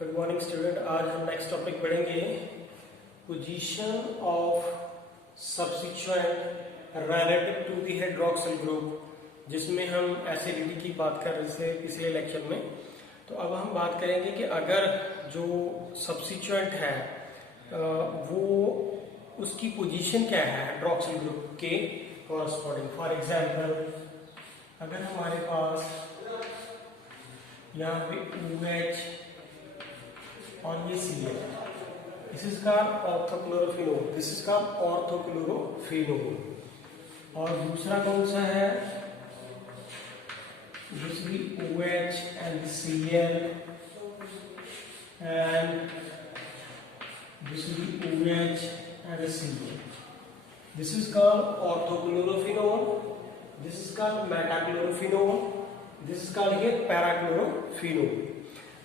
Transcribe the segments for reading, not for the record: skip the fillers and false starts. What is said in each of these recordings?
Good morning student. आज हम next topic पढ़ेंगे position of substituent relative to the hydroxyl group, जिसमें हम एसिडिटी की बात कर रहे थे पिछले लेक्चर में। तो अब हम बात करेंगे कि अगर जो सब्स्टिट्यूएंट है वो उसकी पोजीशन क्या है हाइड्रॉक्सिल ग्रुप के कॉरस्पॉन्डिंग। फॉर एग्जांपल, अगर हमारे पास यहाँ पे OH और ये Cl, this is called orthochlorophenol, this is called orthochlorophenol. और दूसरा कौन सा है, दिस भी OH and Cl and this will be OH and Cl. This is called orthochlorophenol, this is called metachlorophenol, this is called here parachlorophenol.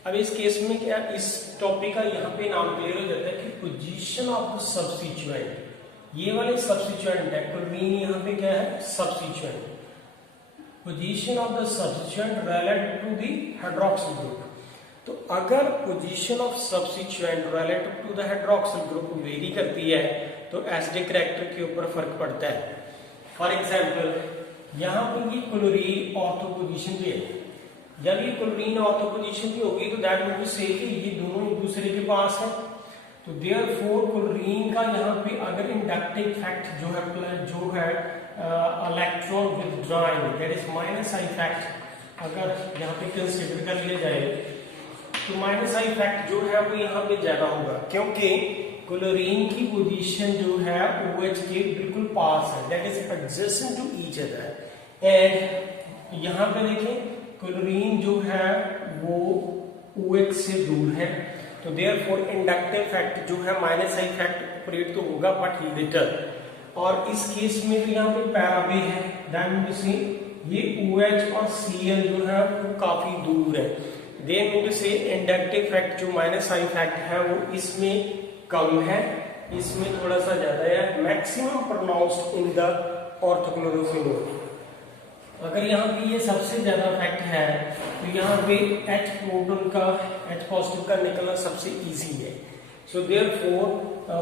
अब इस case में क्या, इस टॉपिक का यहाँ पे नाम क्लियर हो जाता है कि पोजीशन ऑफ द सब्स्टिट्यूएंट। ये वाले सब्स्टिट्यूएंट है, क्लोरीन यहाँ पे क्या है substituent. Position of the substituent relative to the hydroxyl group. तो अगर position of substituent relative to the hydroxyl group vary करती है तो एसिडिक कैरेक्टर के ऊपर फर्क पड़ता है। फॉर एग्जाम्पल, यहाँ पे ये क्लोरीन ऑर्थो पोजीशन पे है। जब ये क्लोरीन ऑर्थो पोजीशन पे होगी तो दैट मीन टू से कि ये दोनों एक दूसरे के पास है। तो देयरफॉर क्लोरीन का यहाँ पे अगर इंडक्टिव फैक्ट जो है electron withdrawing, that is minus I fact, अगर यहाँ पे कंसीडर कर लिया जाए तो माइनस आई फैक्ट जो है वो यहाँ पे ज्यादा होगा, क्योंकि क्लोरीन की पोजीशन जो है OH के बिल्कुल पास है, that is adjacent to each other. And यहाँ पे देखें क्लोरीन जो है वो OH से दूर है, तो देयरफॉर इंडक्टिव फैक्ट जो है माइनस आई फैक्ट ऑपरेट तो होगा बट लिटिल। और इस केस में भी यहाँ पे पैरा भी है, दैट मीन टू से ये OH और Cl जो है वो काफी दूर है। देन मीन टू से इंडक्टिव फैक्ट जो माइनस आई फैक्ट है वो इसमें कम है, इसमें थोड़ा सा ज्यादा है, मैक्सिमम प्रोनाउंस्ड इन द ऑर्थोक्लोरोफिनोल। अगर यहाँ पे ये सबसे ज्यादा फैक्ट है तो यहाँ पे H प्रोटॉन का, H पॉजिटिव का निकलना सबसे इजी है। So therefore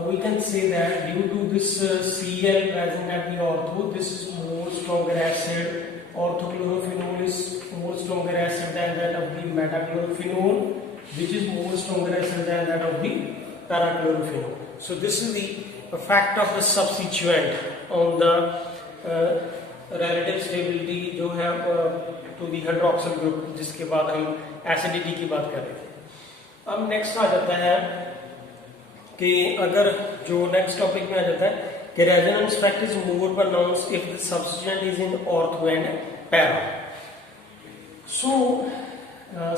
we can say that due to this Cl present at the ortho, this is more stronger acid. Orthochlorophenol is more stronger acid than that of the metachlorophenol, which is more stronger acid than that of the parachlorophenol. So this is the effect of the substituent on the relative stability जो है to the hydroxyl group, जिसके बाद हम acidity की बात कर रहे थे। अब नेक्स्ट आ जाता है कि अगर जो नेक्स्ट टॉपिक में आ जाता है कि resonance fact is more pronounced if the substituent is in ortho and para. So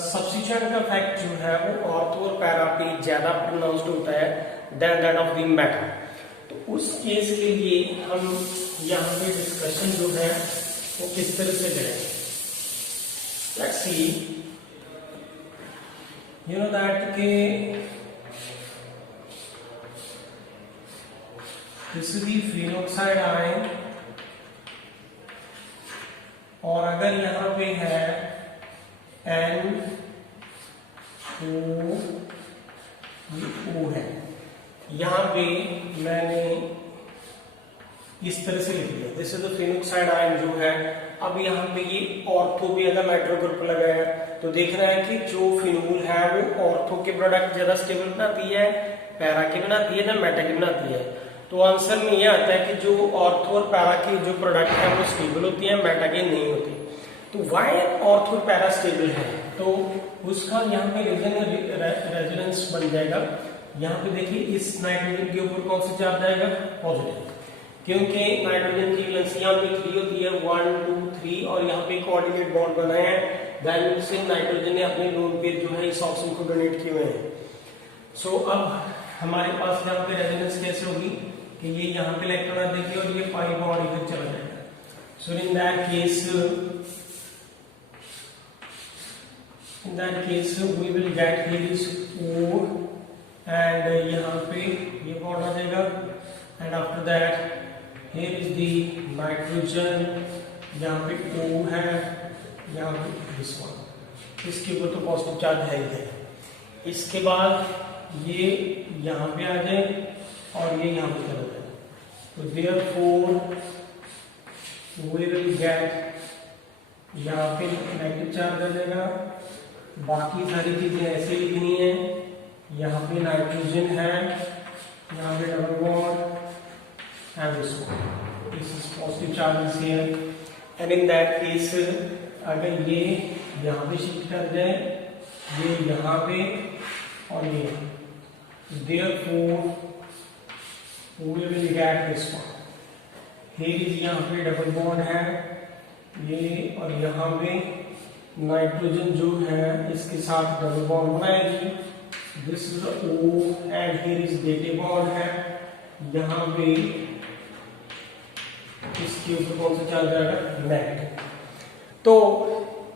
substituent का फैक्ट जो है वो ऑर्थो और पैरा पे ज्यादा प्रोनाउंस्ड होता है than that of the meta. तो उस केस के लिए हम यहाँ पे डिस्कशन जो है वो किस तरह से करें। Let's see, you know that के this is the phenoxide ion, और अगर यहाँ पे है NO है, यहाँ पे मैंने इस तरह से लिख दिया, this is the phenoxide ion जो है। अब यहाँ पे ये ऑर्थो पे अगर नाइट्रो ग्रुप लगाया तो देख रहा है कि जो फिनोल है वो ऑर्थो के प्रोडक्ट ज्यादा स्टेबल बनाती है, पैरा के बनाती है ना मेटा के बनाती है। तो आंसर में ये आता है कि जो ऑर्थो और पैरा के जो प्रोडक्ट है वो स्टेबल होती है, मेटा के नहीं होती। तो वाई ऑर्थो और पैरा स्टेबल है, तो उसका यहाँ पे रेजोनेंस बन जाएगा। यहाँ पे देखिए इस नाइट्रोजन के ऊपर कौन सा चार्ज आएगा, पॉजिटिव, क्योंकि नाइट्रोजन की वैलेंस यहाँ पे 3 होती है, 1 2 3, और यहाँ पे कोऑर्डिनेट बॉन्ड बनाए हैं, दैन से नाइट्रोजन ने अपने लोन पेयर जो है इस ऑक्सीजन को डोनेट किए हुए हैं। सो अब हमारे पास यहाँ पे रेजोनेंस कैसे होगी कि ये यहाँ पे इलेक्ट्रॉन देखिए और ये पाई बॉन्ड इधर चला जाएगा। So in that case we will get here is O, and यहाँ पे ये बॉन्ड आ जाएगा, and after that here is the nitrogen, यहाँ पे O है, यहाँ पे this one, इसके ऊपर तो पॉजिटिव चार्ज है ही है। इसके बाद ये यहाँ पे आ जाए और ये यहाँ पे चला जाए, तो देयरफॉर वी विल गेट, यहाँ पे नेगेटिव चार्ज आ जाएगा। बाकी सारी चीजें ऐसे लिखनी है, यहाँ पे नाइट्रोजन है, यहाँ पे double bond and this one, this is positive charges here, and in that case अगर ये यहाँ पे शिफ्ट कर जाए, ये यहाँ पे और ये, therefore we will get this one, here is यहाँ पे डबल बॉन्ड है ये, और यहाँ पे नाइट्रोजन जो है इसके साथ डबल बॉन्ड बनाएगी, this is O and here is डेटे बॉन्ड है, यहाँ पे इसके ऊपर कौन सा चार्ज आएगा, नेगेटिव। तो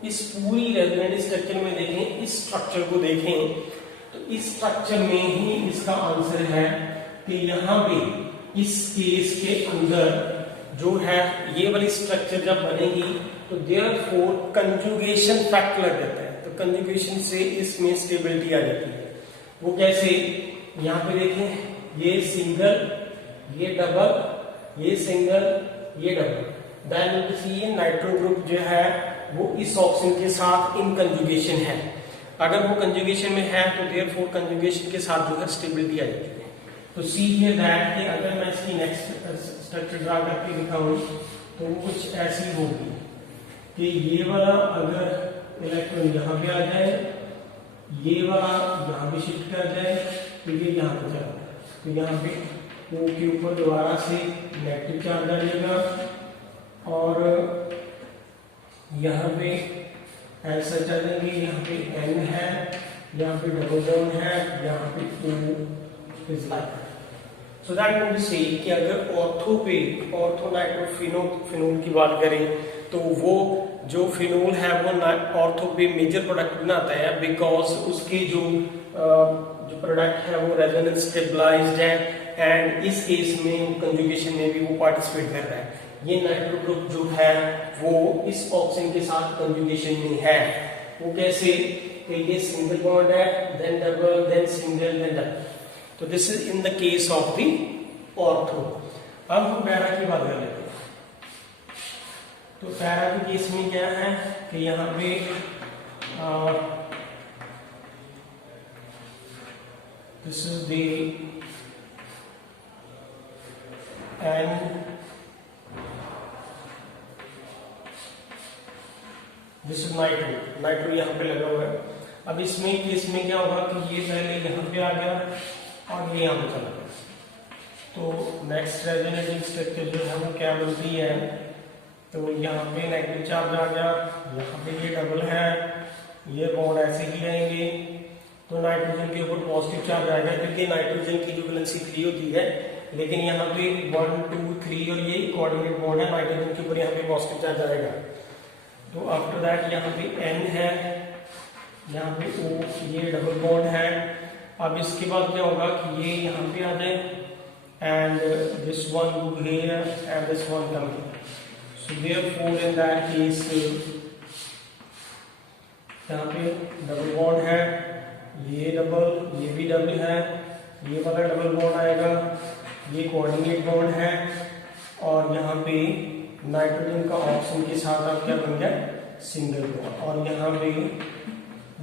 इस पूरी रेजोनेंट स्ट्रक्चर में देखें, इस स्ट्रक्चर को देखें, तो इस स्ट्रक्चर में ही इसका आंसर है कि यहाँ पे इस केस के अंदर जो है ये वाली स्ट्रक्चर जब बनेगी तो देयरफॉर कंजुगेशन फैक्ट लग जाता है, तो कंजुगेशन से इसमें स्टेबिलिटी आ जाती है। वो कैसे, यहाँ पे देखें, ये सिंगल, ये डबल, ये सिंगल, ये डबल, देन ये नाइट्रो ग्रुप जो है वो इस ऑक्सीजन के साथ इन कंजुगेशन है। अगर वो कंजुगेशन में है तो देयरफॉर कंजुगेशन के साथ जो है स्टेबिलिटी आ जाती है। तो सी हियर दैट कि अगर मैं इसकी नेक्स्ट स्ट्रक्चर ड्रा करके दिखाऊं तो वो कुछ ऐसी होगी कि ये वाला अगर इलेक्ट्रॉन यहाँ पे आ जाए, ये वाला यहाँ पे शिफ्ट कर जाए, तो ये यहाँ पे चला जाए, तो यहाँ पे O के ऊपर दोबारा से नेगेटिव चार्ज आ जाएगा, और यहाँ पे ऐसा चलेंगे, यहाँ पे N है, यहाँ पे डबल बॉन्ड है, यहाँ पे O is like. So that mean to say कि अगर ऑर्थो पे ऑर्थो नाइट्रोफिनोल की बात करें तो वो जो फिनोल है वो ऑर्थो पे मेजर प्रोडक्ट बनाता है, बिकॉज उसके जो प्रोडक्ट है वो रेजोनेंस स्टेबलाइज्ड है, एंड इस केस में कंजुगेशन में भी वो पार्टिसिपेट कर रहा है। ये नाइट्रो ग्रुप जो है वो इस ऑक्सीजन के साथ कंजुगेशन में है। वो कैसे, कि ये सिंगल बॉन्ड है, then double, then single, then double. तो this is in the case of the ortho. अब हम पैरा की बात कर लेते हैं। तो पैरा के केस में क्या है कि यहाँ पे this is the end this is nitro, nitro यहाँ पे लगा हुआ है। अब इसमें केस में क्या होगा कि ये पहले यहाँ पे आ गया और ये यहाँ पे चला गया, तो नेक्स्ट रेजोनेटिंग स्ट्रक्चर जो है वो क्या बनती है, तो यहाँ पे नेगेटिव चार्ज आ गया, यहाँ पे ये डबल है, ये बॉन्ड ऐसे ही रहेंगे, तो नाइट्रोजन के ऊपर पॉजिटिव चार्ज आएगा, क्योंकि नाइट्रोजन की जो वैलेंसी 3 होती है, लेकिन यहाँ पे 1 2 3 और ये कोऑर्डिनेट बॉन्ड है, नाइट्रोजन के ऊपर यहाँ पे पॉजिटिव चार्ज आएगा। तो आफ्टर दैट यहाँ पे N है, यहाँ पे O, ये डबल बॉन्ड है। अब इसके बाद क्या होगा कि ये यहाँ पे आ जाए, and this one go here and this one come here, so therefore in that case यहाँ पे डबल बॉन्ड है, ये डबल, ये भी डबल है, ये वाला डबल बॉन्ड आएगा, ये कोऑर्डिनेट बॉन्ड है, और यहाँ पे नाइट्रोजन का ऑक्सीजन के साथ आप क्या बन गया, सिंगल बॉन्ड, और यहाँ पे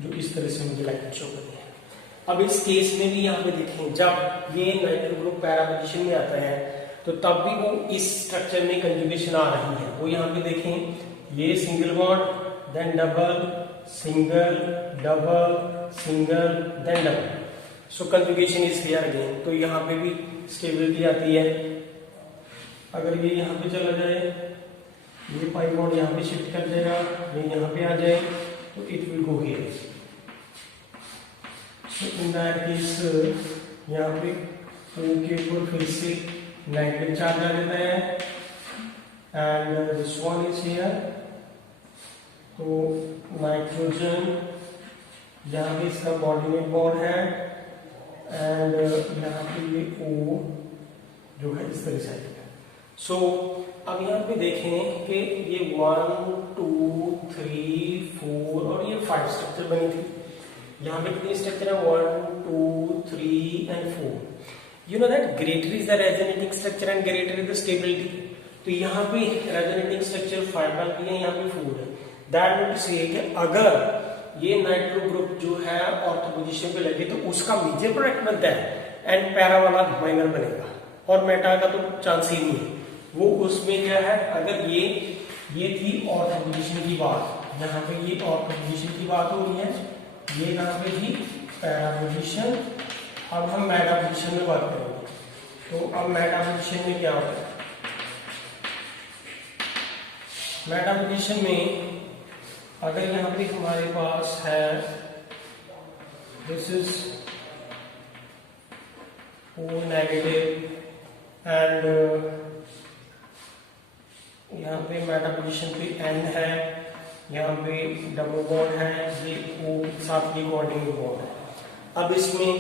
जो इस तरह से मुझे लाइट शो करनी है। अब इस केस में भी यहाँ पे देखें, जब ये नाइट्रो ग्रुप पैरा पोजीशन में आता है तो तब भी वो इस स्ट्रक्चर में कंजुगेशन आ रही है। वो यहाँ पे देखें, ये single bond, then double, single, double, single, then double, so conjugation is here again. तो यहाँ पे भी स्टेबिलिटी आती है। अगर ये यहाँ पे चला जाए, ये पाई बॉन्ड यहाँ पे शिफ्ट कर देगा, ये यहाँ पे आ जाए, तो it will go here. So in that case यहाँ पे O के ऊपर फिर से नेगेटिव चार्ज आ जाता है, and this one is here, तो नाइट्रोजन यहाँ पे इसका कोऑर्डिनेट बॉन्ड है, एंड यहाँ पे ये O जो है इस तरह से आएगा। सो अब यहाँ पे देखें कि ये 1 2 3 4 और ये 5 स्ट्रक्चर बनी थी। यहाँ पे कितने स्ट्रक्चर है, 1 2 3 and 4। You know that greater is the resonating structure and greater is the stability. तो यहाँ पे रेजोनेटिंग स्ट्रक्चर 5 डाल दिया, यहाँ पे 4 है। दैट मीन टू से कि अगर ये नाइट्रो ग्रुप जो है ऑर्थो पोजीशन पे लगे तो उसका मेजर प्रोडक्ट बनता है एंड पैरा वाला माइनर बनेगा, और मेटा का तो चांस ही नहीं है। वो उसमें क्या है, अगर ये थी ऑर्थो पोजीशन की बात, यहाँ पे ये ऑर्थो पोजीशन की बात हो रही है, ये यहाँ पे थी पैरा पोजीशन। अब हम मेटा पोजीशन में बात करेंगे। तो अब मेटा पोजीशन में क्या होता है, मेटा पोजीशन में अगर यहाँ पे हमारे पास है this is O negative and यहाँ पे मेटा पोजीशन पे N है, यहाँ पे डबल बॉन्ड है, ये O के साथ ये कोऑर्डिनेट बॉन्ड है। अब इसमें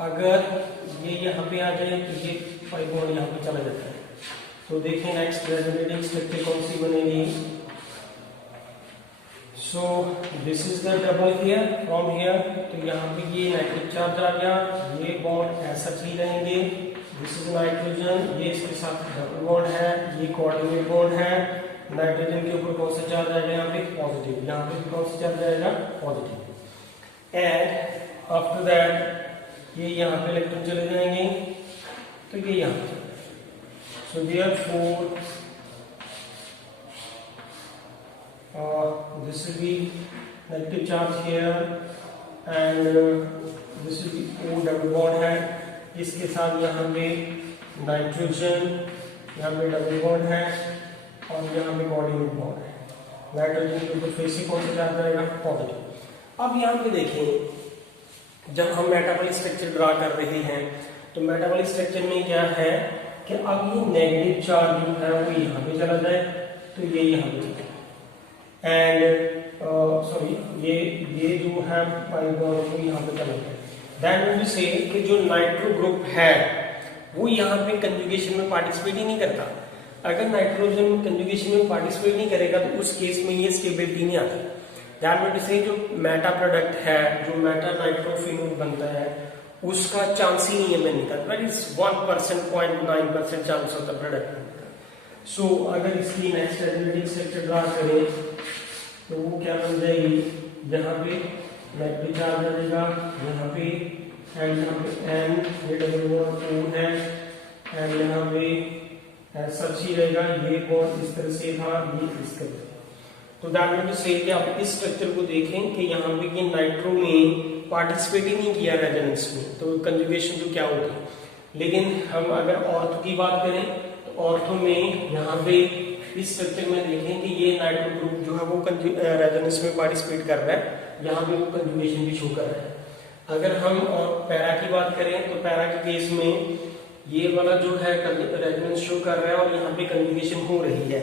अगर ये यहाँ पे आ जाए तो ये पाई बॉन्ड यहाँ पे चला जाता है। तो देखें नेक्स्ट रेजोनेटिंग स्ट्रक्चर कौन सी बनेगी। सो this is the double here from here, तो यहाँ पे ये नेगेटिव चार्ज आ गया, ये बॉन्ड ऐसा ही रहेंगे, दिस इज नाइट्रोजन, ये इसके साथ डबल बॉन्ड है, ये कोऑर्डिनेट बॉन्ड है। नाइट्रोजन के ऊपर कौन सा चार्ज आएगा, यहाँ पे पॉजिटिव, यहाँ पे कौन सा चार्ज आएगा, पॉजिटिव। एंड आफ्टर दैट ये यहाँ पे इलेक्ट्रॉन चले जाएंगे, तो ये यहाँ पे। So therefore this will be negative charge here and this will be O double bond है, इसके साथ यहाँ पे नाइट्रोजन, यहाँ पे डबल बॉन्ड है और यहाँ पे कोऑर्डिनेट बॉन्ड है। नाइट्रोजन के ऊपर फिर से कौन सा चार्ज आएगा, पॉजिटिव। अब यहाँ पे देखें, जब हम मेटाबॉलिक स्ट्रक्चर ड्रा कर रहे हैं तो मेटाबॉलिक स्ट्रक्चर में क्या है कि अब ये नेगेटिव चार्ज जो है वो यहाँ पे चला जाए, तो ये यहाँ पे चला जाए, एंड सॉरी ये जो है पाई बॉन्ड को यहाँ पे चला जाए। दैट मीन टू से कि जो नाइट्रो ग्रुप है वो यहाँ पे कंजुगेशन में पार्टिसिपेट ही नहीं करता। अगर नाइट्रोजन कंजुगेशन में पार्टिसिपेट नहीं करेगा तो उस केस में ये स्टेबिलिटी नहीं आती। दैट मीन टू से जो मेटा प्रोडक्ट है, जो मेटा नाइट्रोफिनोल बनता है, उसका चांस ही नहीं है बनने का, दैट इज 1%, 0.9% चांस होता है प्रोडक्ट बनने का। सो अगर इसकी नेक्स्ट रेजोनेटिंग स्ट्रक्चर ड्रा करें तो वो क्या बन जाएगी, यहाँ पे नेगेटिव चार्ज आ जाएगा, यहाँ पे एंड यहाँ पे N, ये डबल बॉन्ड O है एंड यहाँ पे सच ही रहेगा, ये बॉन्ड इस तरह से था, ये इस तरह से। तो दैट मीन टू से कि आप इस स्ट्रक्चर को देखें कि यहाँ पे ये नाइट्रो में पार्टिसिपेट ही नहीं किया रेजोनेंस में, तो कंजुगेशन तो क्या होगी। लेकिन हम अगर ऑर्थो की बात करें तो ऑर्थो में यहाँ पे इस स्ट्रक्चर में देखें कि ये नाइट्रो ग्रुप जो है वो रेजोनेंस में पार्टिसिपेट कर रहा है, यहाँ पे वो कंजुगेशन भी शो कर रहा है। अगर हम पैरा की बात करें तो पैरा के केस में ये वाला जो है रेजोनेंस शो कर रहा है और यहाँ पे कंजुगेशन हो रही है।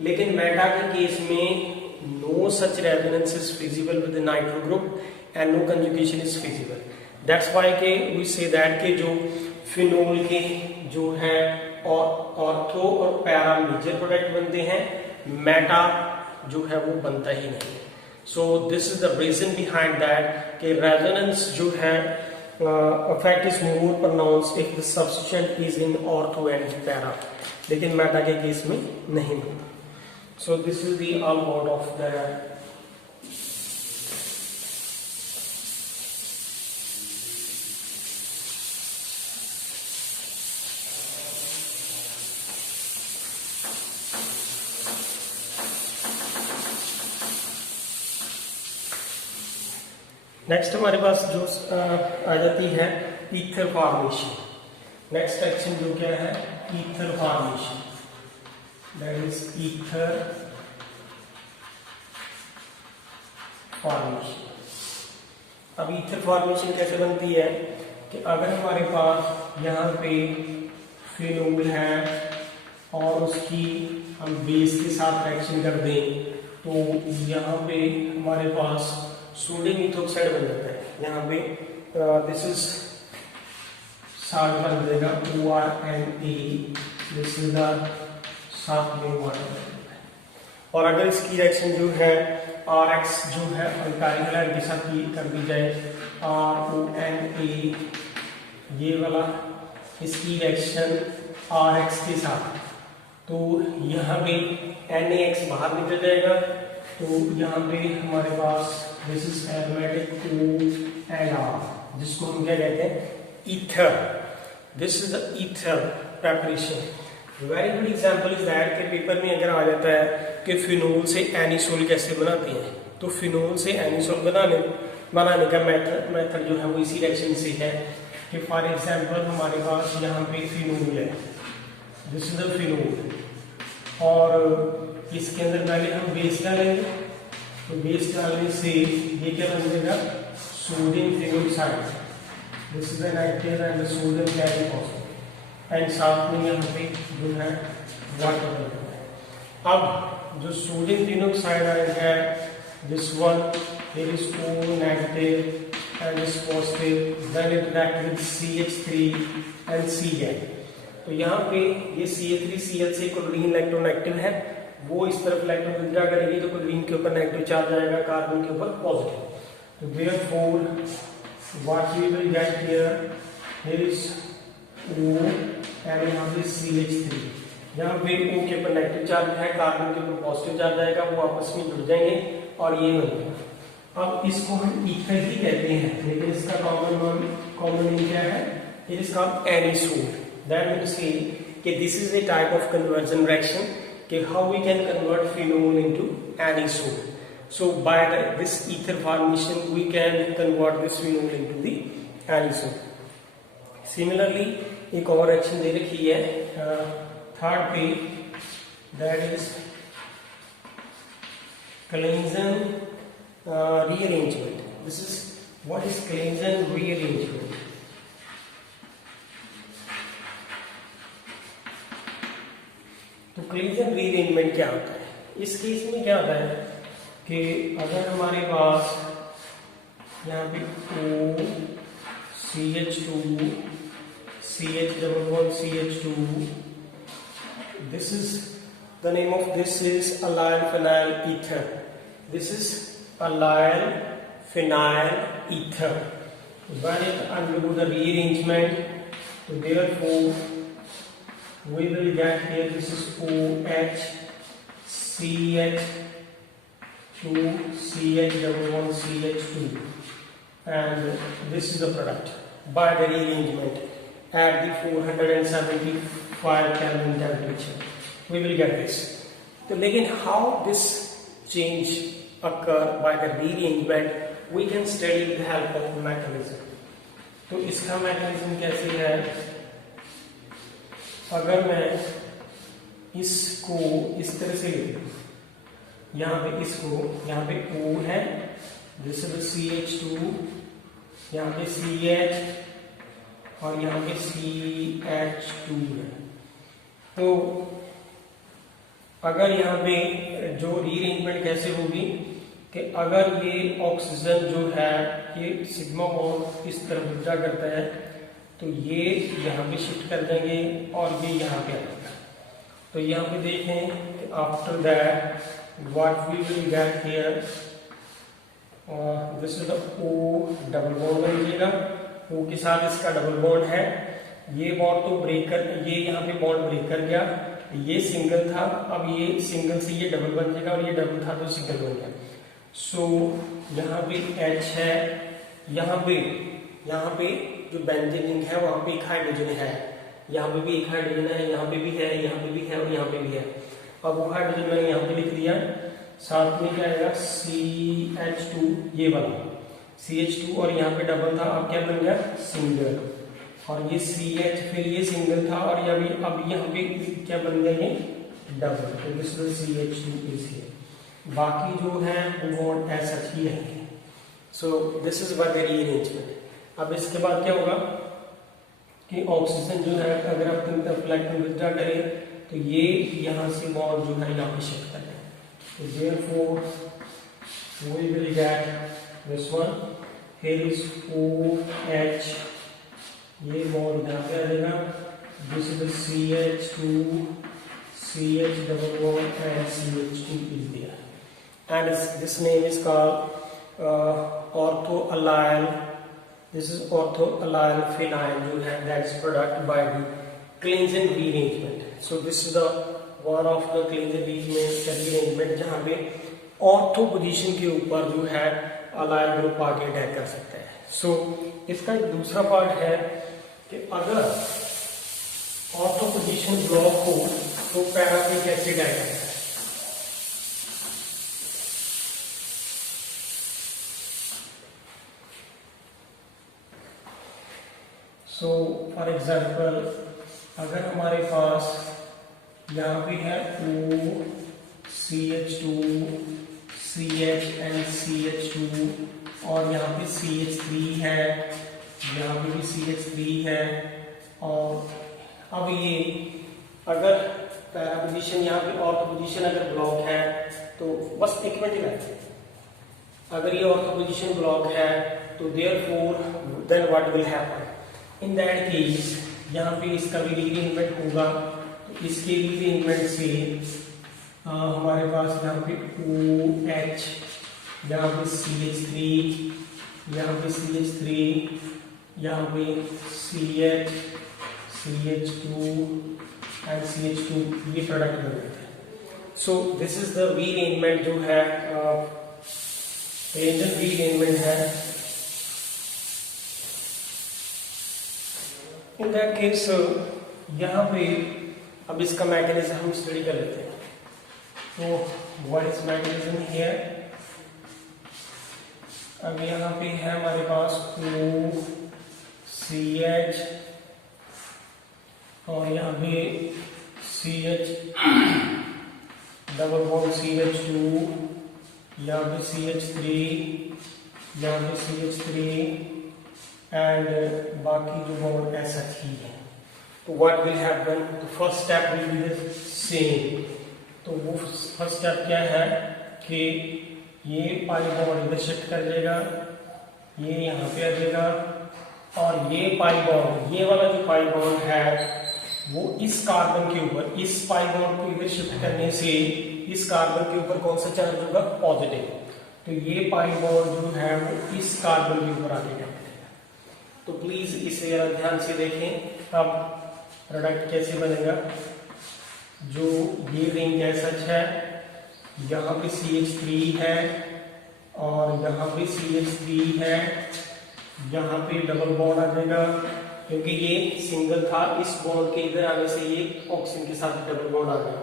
लेकिन मेटा के केस में no such resonance is feasible with the nitro group and no conjugation is feasible. That's why के वी से दैट के जो फिनोल के जो है और ऑर्थो और पैरा मेजर प्रोडक्ट बनते हैं, मेटा जो है वो बनता ही नहीं। So this is the reason behind that कि रेजोनेंस जो है effect is more pronounced if the substituent is in ortho and para, लेकिन मेटा के केस में नहीं बनता। So this is the all about of the next हमारे पास जो आ जाती है ईथर फॉर्मेशन। नेक्स्ट सेक्शन जो क्या है, ether formation, that is ether formation. अब ईथर फॉर्मेशन कैसे बनती है कि अगर हमारे पास यहाँ पे फिनोल है और उसकी हम बेस के साथ रिएक्शन कर दें तो यहाँ पे हमारे पास सोडियम इथोक्साइड बन जाता है। यहाँ पे दिस इज साल्ट बन जाएगा ORNA, this is the salt में वाटर। और अगर इसकी रिएक्शन जो है RX जो है अल्काइल हैलाइड के साथ कर दी जाए, RONA ये वाला इसकी रिएक्शन RX के साथ, तो यहाँ पे NaX बाहर निकल जाएगा। तो यहाँ पे हमारे पास this is aromatic O and R, जिसको हम क्या कहते हैं, ether. This is the ether preparation. Very good example is that के पेपर में अगर आ जाता है कि फिनोल से एनिसोल कैसे बनाते हैं, तो फिनोल से एनिसोल बनाने का मेथड जो है वो इसी रिएक्शन से है कि फॉर एग्जांपल हमारे पास यहाँ पे फिनोल है, दिस इज द फिनोल, और इसके अंदर पहले हम बेस डालेंगे। तो बेस डालने से ये क्या बन जाएगा, sodium phenoxide, this is an nitrate and sodium कैरिफॉस्फेट, एंड साथ में यहाँ पे जो है वाटर। अब जो सोडियम फिनोक्साइड है, this one here is O negative and this positive, then it react with CH3 and Cl। तो यहाँ पे ये CH3Cl से क्लोरीन इलेक्ट्रोनेगेटिव है, वो इस तरफ इलेक्ट्रॉन विड्रॉ करेगी तो क्लोरीन के ऊपर नेगेटिव चार्ज आएगा, कार्बन के ऊपर पॉजिटिव। तो therefore what we will get here is O and यहाँ पे CH3, यहाँ पे O के ऊपर नेगेटिव चार्ज है, कार्बन के ऊपर पॉजिटिव चार्ज आएगा, वो आपस में जुड़ जाएंगे और ये बनेगा। अब इसको हम ईथर ही कहते हैं, लेकिन इसका कॉमन नेम क्या है, it is called anisole. That means कि this is a type of conversion reaction कि how we can convert phenol into anisole. So by this ether formation we can convert this phenol into the anisole. Similarly एक और reaction दे रखी है third पे, that is Cleanzen rearrangement. This is what is Cleanzen rearrangement. तो Cleanzen rearrangement क्या होता है? इस केस में क्या होता है कि अगर हमारे पास यहाँ पे O CH2 CH double bond CH2, this is the name of this is allyl phenyl ether. This is allyl phenyl ether. When it undergo the rearrangement, so therefore we will get here this is OH CH2 CH double bond CH2, and this is the product by the rearrangement at the 475 Kelvin temperature. We will get this. So, लेकिन how this change occur by the rearrangement, we can study with the help of mechanism. तो इसका mechanism कैसे है, अगर मैं इसको इस तरह से यहाँ पे इसको यहाँ पे O है, this is CH2, यहाँ पे CH और यहाँ पे CH2 है। तो अगर यहाँ पे जो रीअरेंजमेंट कैसे होगी कि अगर ये ऑक्सीजन जो है ये सिग्मा बॉन्ड इस तरफ विड्रॉ करता है तो ये यहाँ पे शिफ्ट कर देंगे और ये यहाँ पे आएगा। तो यहाँ पे देखें कि after that what we will get here, this is the O double bond बन जाएगा, O के साथ इसका डबल बॉन्ड है, ये बॉन्ड तो ब्रेक कर, ये यहाँ पे बॉन्ड ब्रेक कर गया, ये सिंगल था, अब ये सिंगल से ये डबल बन जाएगा और ये डबल था तो सिंगल बन गया। सो यहाँ पे H है, यहाँ पे जो बेंजीन रिंग है वहां पे एक हाइड्रोजन है, यहाँ पे भी एक हाइड्रोजन है, यहाँ पे भी है, यहाँ पे भी है और यहाँ पे भी है। अब वो हाइड्रोजन मैंने यहाँ पे लिख दिया, साथ में क्या आएगा CH2, ये वाला CH2 और यहाँ पे डबल था, अब क्या बन गया सिंगल, और ये CH फिर ये सिंगल था और ये अब यहाँ पे क्या बन गया ये डबल, तो this is CH2 is here. बाकी जो है वो बॉन्ड ऐसा ही रहेंगे। सो this is what the rearrangement. अब इसके बाद क्या होगा कि ऑक्सीजन जो है अगर आप इलेक्ट्रॉन विड्रॉ करें तो ये यहाँ से बॉन्ड जो है यहाँ पे शिफ्ट करें, तो therefore we will get this one, here is OH, ये बॉन्ड यहाँ पे आ जाएगा, this is the CH2 CH double bond and CH2 is there। and this name is called orthoallyl. This is orthoallyl phenyl जो है that is product by the Cleanzen rearrangement. So this is the one of the Cleanzen rearrangement जहाँ पे ortho position के ऊपर जो है allyl group आके attack कर सकता है. सो इसका एक दूसरा पार्ट है कि अगर ऑर्थो पोजीशन ब्लॉक हो तो पैराफिक एसिड अटैक करता है. सो फॉर एग्जाम्पल अगर हमारे पास यहाँ पे है OCH2 CH CH2 और यहाँ पे CH3 है, यहाँ पे भी CH3 है. और अब ये अगर पैरा पोजीशन यहाँ पे ऑर्थो पोजीशन अगर ब्लॉक है तो बस एक मिनट लगेगा. अगर ये ऑर्थो पोजीशन ब्लॉक है तो therefore then what will happen in that case यहाँ पे इसका भी रीअरेंजमेंट होगा. तो इसके रीअरेंजमेंट से हमारे पास यहाँ पे OH, यहाँ पे CH3, यहाँ पे CH3, यहाँ पे CH, CH2 एंड CH2 ये प्रोडक्ट बन जाते हैं. सो दिस इज द रीअरेंजमेंट जो है रीअरेंजमेंट है. इन दैट केस यहाँ पे अब इसका मैकेनिज्म हम स्टडी कर लेते हैं. तो व्हाट इज मैकेनिज्म हियर. अब यहाँ पे है हमारे पास OCH और यहाँ पे CH डबल बॉन्ड CH2, यहाँ पे CH3, यहाँ पे CH3 एंड बाकी जो बॉन्ड ऐसा ही है. तो व्हाट विल हैपन, तो first step will be the same. तो वो फर्स्ट स्टेप क्या है कि ये पाई बॉन्ड इधर शिफ्ट कर जाएगा, ये यहाँ पे आ जाएगा और ये पाई बॉन्ड, ये वाला जो पाई बॉन्ड है वो इस कार्बन के ऊपर, इस पाई बॉन्ड को इधर शिफ्ट करने से इस कार्बन के ऊपर कौन सा चार्ज होगा, पॉजिटिव. तो ये पाई बॉन्ड जो है वो इस कार्बन के ऊपर आके जाएगा. तो प्लीज इसे ध्यान से देखें. अब प्रोडक्ट कैसे बनेगा. जो ये रिंग है सच है, यहाँ पे CH3 है और यहाँ पे CH3 है, यहाँ पे डबल बॉन्ड आ जाएगा क्योंकि ये सिंगल था. इस बॉन्ड के इधर आने से ये ऑक्सीजन के साथ डबल बॉन्ड आ गया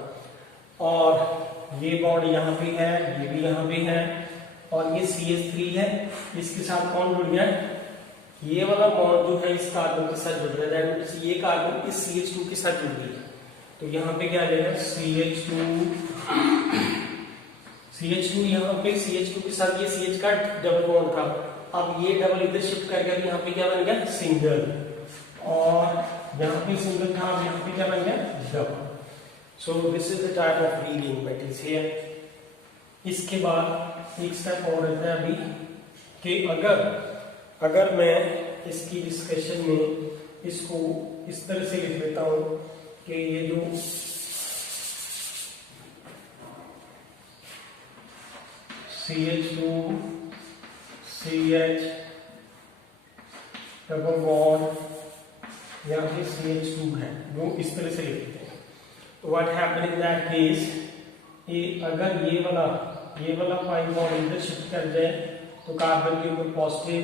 और ये बॉन्ड यहाँ पे है, ये भी यहाँ पे है और ये CH3 है. इसके साथ कौन जुड़ गया, ये वाला बॉन्ड जो है इस कार्बन के साथ जुड़ रहा है. ये कार्बन इस CH2 के साथ जुड़ गई है. तो यहाँ पे क्या आ जाएगा CH2 यहाँ पे CH2 के साथ ये CH का डबल बॉन्ड था. अब ये डबल इधर शिफ्ट कर गया, यहाँ पे क्या बन गया, सिंगल. और यहाँ पे सिंगल था, अब यहाँ पे क्या बन गया, double. So this is the type of rearrangement is here. इसके बाद एक स्टेप और रहता है अभी कि अगर मैं इसकी डिस्कशन में इसको इस तरह से लिख देता हूं कि ये जो CH2 CH डबल बॉन्ड यहाँ पे CH2 है, वो इस तरह से लिख देते हैं. तो what happen in that case, अगर ये वाला पाई बॉन्ड इधर शिफ्ट कर जाए तो कार्बन के ऊपर पॉजिटिव,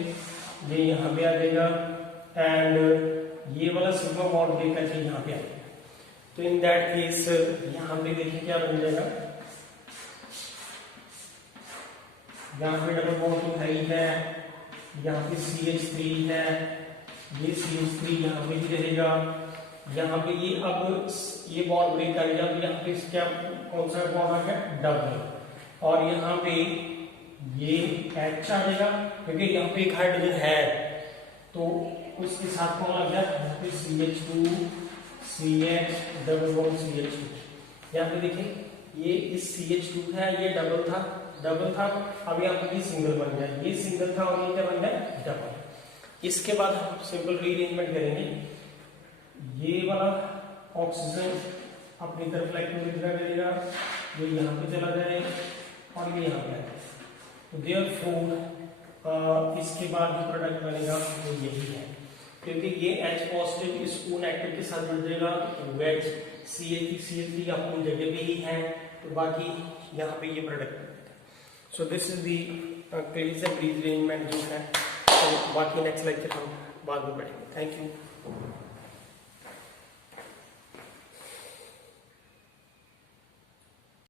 ये यहाँ पे आ जाएगा एंड ये वाला सिग्मा बॉन्ड लेकर के यहाँ पे आ जाएगा. तो इन दैट केस यहाँ पे देखिए क्या बन जाएगा, यहाँ पे डबल बॉन्ड तो है ही है, यहाँ पे CH3 है, ये CH3 यहाँ पे भी रहेगा. यहाँ पे ये अब ये बॉन्ड ब्रेक कर दिया, यहाँ पे क्या कौन सा बॉन्ड आ गया, डबल. और यहाँ पे ये H आ जाएगा क्योंकि यहाँ पे एक हाइड्रोजन है तो उसके साथ कौन लग गया, यहाँ पे CH2 CH double bond CH2. यहाँ पे देखिए ये इस CH2 है, ये डबल था, अब यहाँ पे ये सिंगल बन गया, ये सिंगल था और ये क्या बन गया, डबल. इसके बाद हम सिंपल रीअरेंजमेंट करेंगे. ये वाला ऑक्सीजन अपनी तरफ इलेक्ट्रॉन विड्रॉ करेगा, ये यहाँ पे चला जाए और ये यहाँ पे तो देयरफॉर इसके बाद जो प्रोडक्ट बनेगा वो यही है, क्योंकि ये H पॉजिटिव इस O नेगेटिव के साथ जुड़ जाएगा तो OH CH3 अपनी जगह पे ही है, तो बाकी यहाँ पे ये प्रोडक्ट बनेगा। So this is the Claisen arrangement जो है, तो बाकी नेक्स्ट लेक्चर हम बाद में पढ़ेंगे। Thank you.